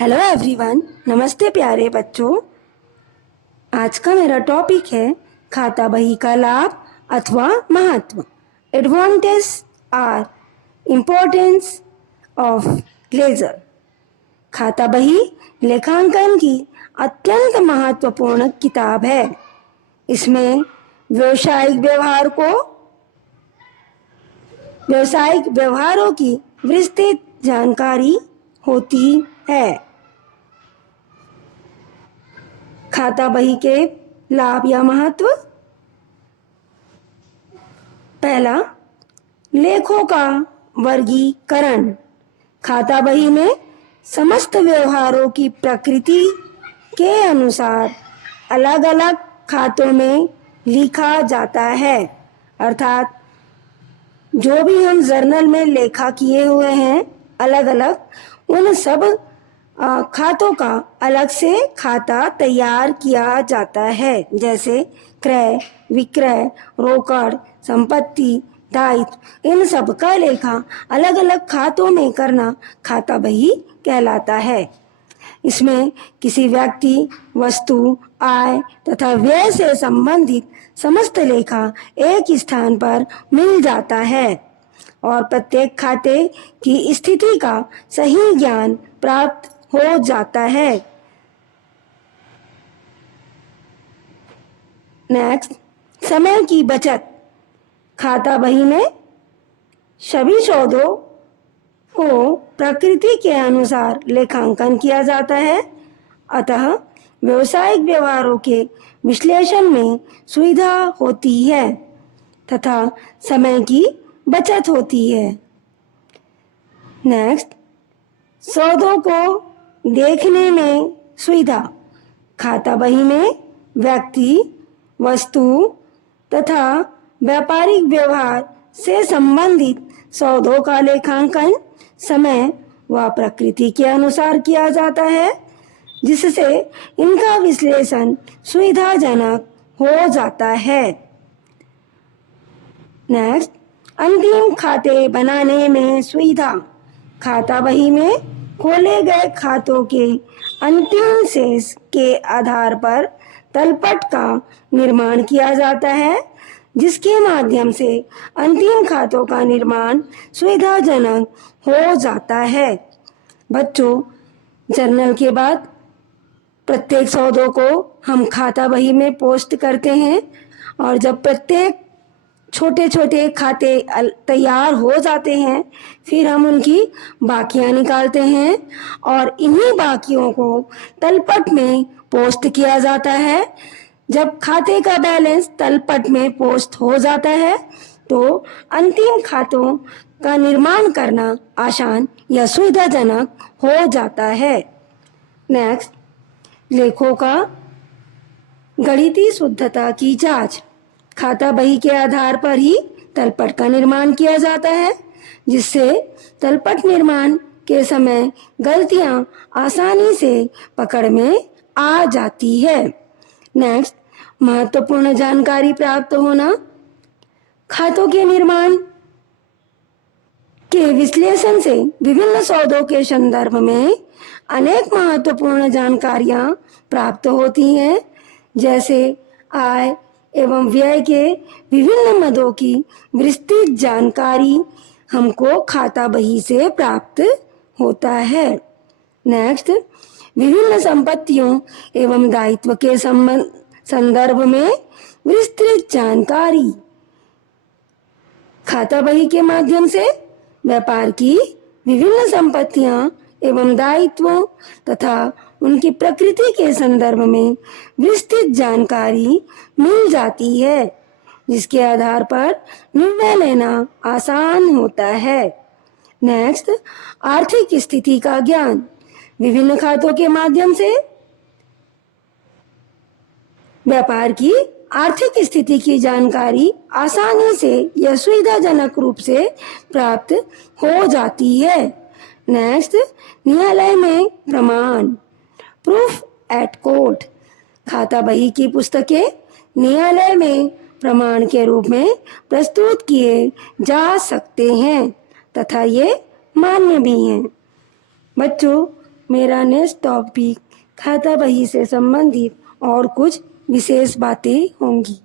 Hello everyone, नमस्ते प्यारे बच्चों। आज का मेरा टॉपिक है खाता बही का लाभ अथवा महत्व। Advantage or importance of ledger. खाता बही लेखांकन की अत्यंत महत्वपूर्ण किताब है। इसमें व्यावसायिक व्यवहारों की विस्तृत जानकारी होती है। खाता बही के लाभ या महत्व। पहला, लेखों का वर्गीकरण। खाता बही में समस्त व्यवहारों की प्रकृति के अनुसार अलग अलग खातों में लिखा जाता है। अर्थात जो भी हम जर्नल में लेखा किए हुए हैं अलग अलग, उन सब खातों का अलग से खाता तैयार किया जाता है। जैसे क्रय, विक्रय, रोकड़, संपत्ति, दायित्व, इन सब का लेखा अलग अलग खातों में करना खाता बही कहलाता है। इसमें किसी व्यक्ति, वस्तु, आय तथा व्यय से संबंधित समस्त लेखा एक स्थान पर मिल जाता है और प्रत्येक खाते की स्थिति का सही ज्ञान प्राप्त हो जाता है। नेक्स्ट, समय की बचत। खाता बही में सभी सौदों को प्रकृति के अनुसार लेखांकन किया जाता है, अतः व्यावसायिक व्यवहारों के विश्लेषण में सुविधा होती है तथा समय की बचत होती है। नेक्स्ट, सौदों को देखने में सुविधा। खाता बही में व्यक्ति, वस्तु तथा व्यापारिक व्यवहार से संबंधित सौदों का लेखांकन समय व प्रकृति के अनुसार किया जाता है, जिससे इनका विश्लेषण सुविधाजनक हो जाता है। नेक्स्ट, अंतिम खाते बनाने में सुविधा। खाता बही में खोले गए खातों के अंतिम शेष के आधार पर तलपट का निर्माण किया जाता है, जिसके माध्यम से अंतिम खातों का निर्माण सुविधाजनक हो जाता है। बच्चों, जर्नल के बाद प्रत्येक सौदों को हम खाता बही में पोस्ट करते हैं और जब प्रत्येक छोटे छोटे खाते तैयार हो जाते हैं, फिर हम उनकी बाकियां निकालते हैं और इन्हीं बाकियों को तलपट में पोस्ट किया जाता है। जब खाते का बैलेंस तलपट में पोस्ट हो जाता है तो अंतिम खातों का निर्माण करना आसान या सुविधाजनक हो जाता है। नेक्स्ट, लेखों का गणितीय शुद्धता की जांच। खाता बही के आधार पर ही तलपट का निर्माण किया जाता है, जिससे तलपट निर्माण के समय गलतियां आसानी से पकड़ में आ जाती है। नेक्स्ट, महत्वपूर्ण जानकारी प्राप्त होना। खातों के निर्माण के विश्लेषण से विभिन्न सौदों के संदर्भ में अनेक महत्वपूर्ण जानकारियां प्राप्त होती हैं, जैसे आय एवं व्यय के विभिन्न मदों की विस्तृत जानकारी हमको खाता बही से प्राप्त होता है। नेक्स्ट, विभिन्न संपत्तियों एवं दायित्व के संदर्भ में विस्तृत जानकारी। खाता बही के माध्यम से व्यापार की विभिन्न संपत्तियां एवं दायित्वों तथा उनकी प्रकृति के संदर्भ में विस्तृत जानकारी मिल जाती है, जिसके आधार पर निर्णय लेना आसान होता है। नेक्स्ट, आर्थिक स्थिति का ज्ञान। विभिन्न खातों के माध्यम से व्यापार की आर्थिक स्थिति की जानकारी आसानी से या सुविधाजनक रूप से प्राप्त हो जाती है। नेक्स्ट, न्यायालय में प्रमाण। Proof eight court. खाता बही की पुस्तकें न्यायालय में प्रमाण के रूप में प्रस्तुत किए जा सकते हैं तथा ये मान्य भी हैं। बच्चों, मेरा नेक्स्ट टॉपिक खाता बही से संबंधित और कुछ विशेष बातें होंगी।